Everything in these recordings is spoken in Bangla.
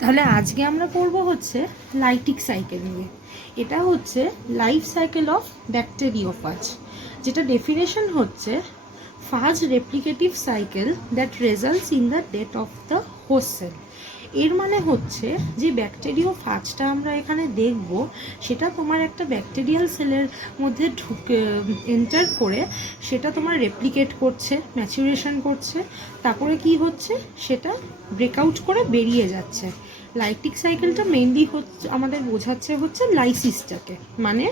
তাহলে আজকে আমরা পড়ব হচ্ছে লাইটিক সাইকেল নিয়ে। এটা হচ্ছে লাইফ সাইকেল অফ ব্যাকটেরিওফাজ, যেটা ডেফিনেশন হচ্ছে ফাজ replicative cycle that results in the death of the host cell. এর মানে হচ্ছে যে ব্যাকটেরিওফাজটা আমরা এখানে দেখব, সেটা তোমার একটা ব্যাকটেরিয়াল সেলের মধ্যে এন্টার করে সেটা তোমার রেপ্লিকেট করছে, ম্যাচুরেশন করছে, তারপরে কি হচ্ছে সেটা ব্রেকআউট করে বেরিয়ে যাচ্ছে। লাইটিক সাইকেলটা মেইনলি হচ্ছে আমাদের বোঝাচ্ছে হচ্ছে লাইসিসটাকে, মানে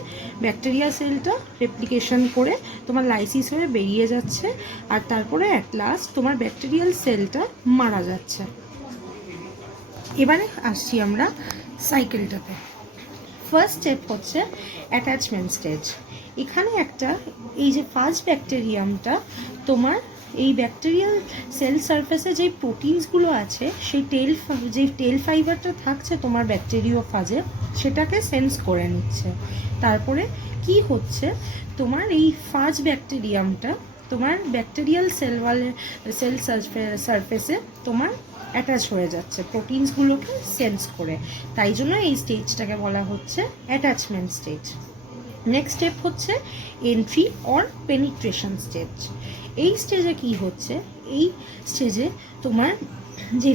ব্যাকটেরিয়া সেলটা রেপ্লিকেশন করে তোমার লাইসিস হয়ে বেরিয়ে যাচ্ছে, আর তারপরে অ্যাট লাস্ট তোমার ব্যাকটেরিয়াল সেলটা মারা যাচ্ছে। এবারে আসছি আমরা সাইকেলটাতে। ফার্স্ট স্টেপ হচ্ছে অ্যাটাচমেন্ট স্টেজ। এখানে একটা এই যে ফাজ ব্যাকটেরিয়ামটা তোমার এই ব্যাকটেরিয়াল সেল সারফেসে যেই প্রোটিনসগুলো আছে সেই টেল ফাইবারটা থাকছে তোমার ব্যাকটেরিওফাজে, সেটাকে সেন্স করে নিচ্ছে। তারপরে কি হচ্ছে, তোমার এই ফাজ ব্যাকটেরিয়ামটা তোমার ব্যাকটেরিয়াল সেল সারফেসে তোমার অ্যাটাচ হয়ে যাচ্ছে প্রোটিনসগুলোকে সেন্স করে, তাই জন্য এই স্টেজটাকে বলা হচ্ছে অ্যাটাচমেন্ট স্টেজ। নেক্সট স্টেপ হচ্ছে এন্ট্রি অর পেনিট্রেশন স্টেজ। এই স্টেজে কি হচ্ছে, এই স্টেজে তোমার যে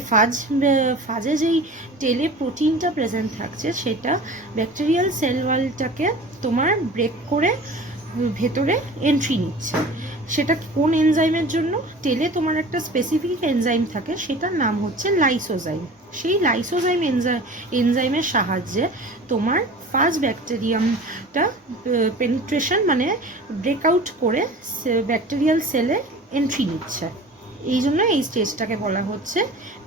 ফাজে যেই টেলে প্রোটিনটা প্রেজেন্ট থাকছে সেটা ব্যাকটেরিয়াল সেল ওয়ালটাকে তোমার ব্রেক করে ভেতরে এন্ট্রি নিচ্ছে। সেটা কোন এনজাইমের জন্য, টেলে তোমার একটা স্পেসিফিক এনজাইম থাকে, সেটার নাম হচ্ছে লাইসোজাইম। সেই লাইসোজাইম এনজাইমের সাহায্যে তোমার ফাজ ব্যাকটেরিয়ামটা পেনিট্রেশন মানে ব্রেকআউট করে ব্যাকটেরিয়াল সেলে এন্ট্রি নিচ্ছে। এই জন্য এই স্টেজটাকে বলা হচ্ছে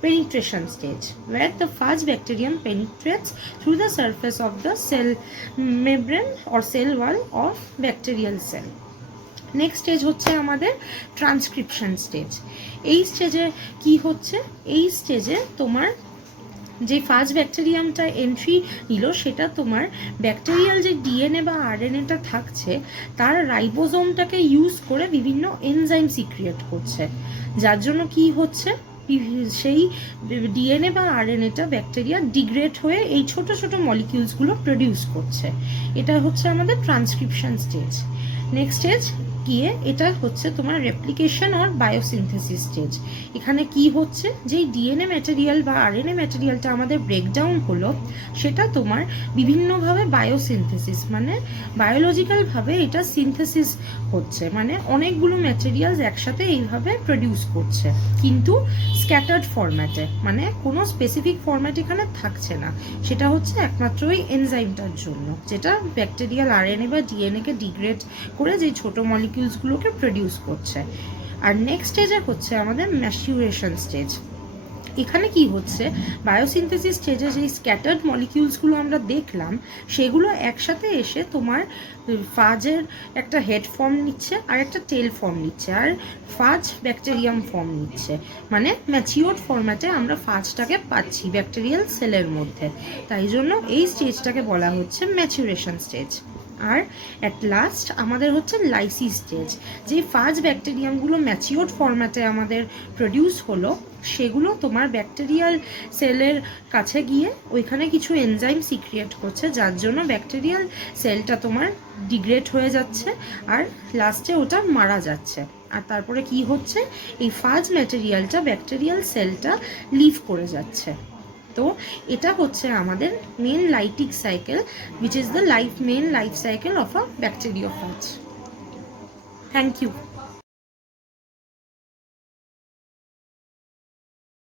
penetration stage, where the faz bacterium penetrates through the surface of the cell membrane or cell wall of bacterial cell. Next stage হচ্ছে আমাদের ট্রান্সক্রিপশন স্টেজ। এই স্টেজে কি হচ্ছে, এই স্টেজে তোমার যে ফাজ ব্যাকটেরিয়ামটা এন্ট্রি নিল সেটা তোমার ব্যাকটেরিয়াল যে ডিএনএ বা আরএনএটা থাকছে তার রাইবোজোমটাকে ইউজ করে বিভিন্ন এনজাইম সিক্রিয়েট করছে, যার জন্য কি হচ্ছে সেই ডিএনএ বা আরএনএটা ব্যাকটেরিয়া ডিগ্রেড হয়ে এই ছোট ছোট মলিকিউলসগুলো প্রডিউস করছে। এটা হচ্ছে আমাদের ট্রান্সক্রিপশন স্টেজ। নেক্সট স্টেজ গিয়ে এটা হচ্ছে তোমার রেপ্লিকেশন অর বায়োসিনথেসিস স্টেজ। এখানে কি হচ্ছে, যেই ডিএনএ ম্যাটেরিয়াল বা আরএনএ ম্যাটেরিয়ালটা আমাদের ব্রেকডাউন হলো সেটা তোমার বিভিন্নভাবে বায়োসিনথেসিস মানে বায়োলজিক্যালভাবে এটা সিনথেসিস হচ্ছে, মানে অনেকগুলো ম্যাটেরিয়ালস একসাথে এইভাবে প্রডিউস করছে, কিন্তু স্ক্যাটার্ড ফরম্যাটে, মানে কোনো স্পেসিফিক ফরম্যাট এখানে থাকছে না। সেটা হচ্ছে একমাত্র ওই এনজাইমটার জন্য, যেটা ব্যাকটেরিয়াল আরএনএ বা ডিএনএকে ডিগ্রেড করে যে ছোট মলিকিউলসগুলোকে প্রডিউস করছে। আর নেক্সট স্টেজে হচ্ছে আমাদের ম্যাচুরেশন স্টেজ। এখানে কি হচ্ছে, বায়োসিনথেসিস স্টেজে যেই স্ক্যাটার্ড মলিকিউলসগুলো আমরা দেখলাম সেগুলো একসাথে এসে তোমার ফাজের একটা হেড ফর্ম নিচ্ছে আর একটা টেল ফর্ম নিচ্ছে, আর ফাজ ব্যাকটেরিয়াম ফর্ম নিচ্ছে, মানে ম্যাচিওর ফরম্যাটে আমরা ফাজটাকে পাচ্ছি ব্যাকটেরিয়াল সেলের মধ্যে। তাই জন্য এই স্টেজটাকে বলা হচ্ছে ম্যাচুরেশন স্টেজ। আর অ্যাট লাস্ট আমাদের হচ্ছে লাইসিস স্টেজ। যে ফাজ ব্যাকটেরিয়ামগুলো ম্যাচিওর ফরম্যাটে আমাদের প্রডিউস হলো সেগুলো তোমার ব্যাকটেরিয়াল সেলের কাছে গিয়ে ওইখানে কিছু এনজাইম সিক্রিয়েট করছে, যার জন্য ব্যাকটেরিয়াল সেলটা তোমার ডিগ্রেড হয়ে যাচ্ছে আর লাস্টে ওটা মারা যাচ্ছে। আর তারপরে কি হচ্ছে, এই ফাজ ম্যাটেরিয়ালটা ব্যাকটেরিয়াল সেলটা লিভ করে যাচ্ছে। তো এটা হচ্ছে আমাদের main lytic cycle, which is the main life cycle of a bacteriophage. Thank you.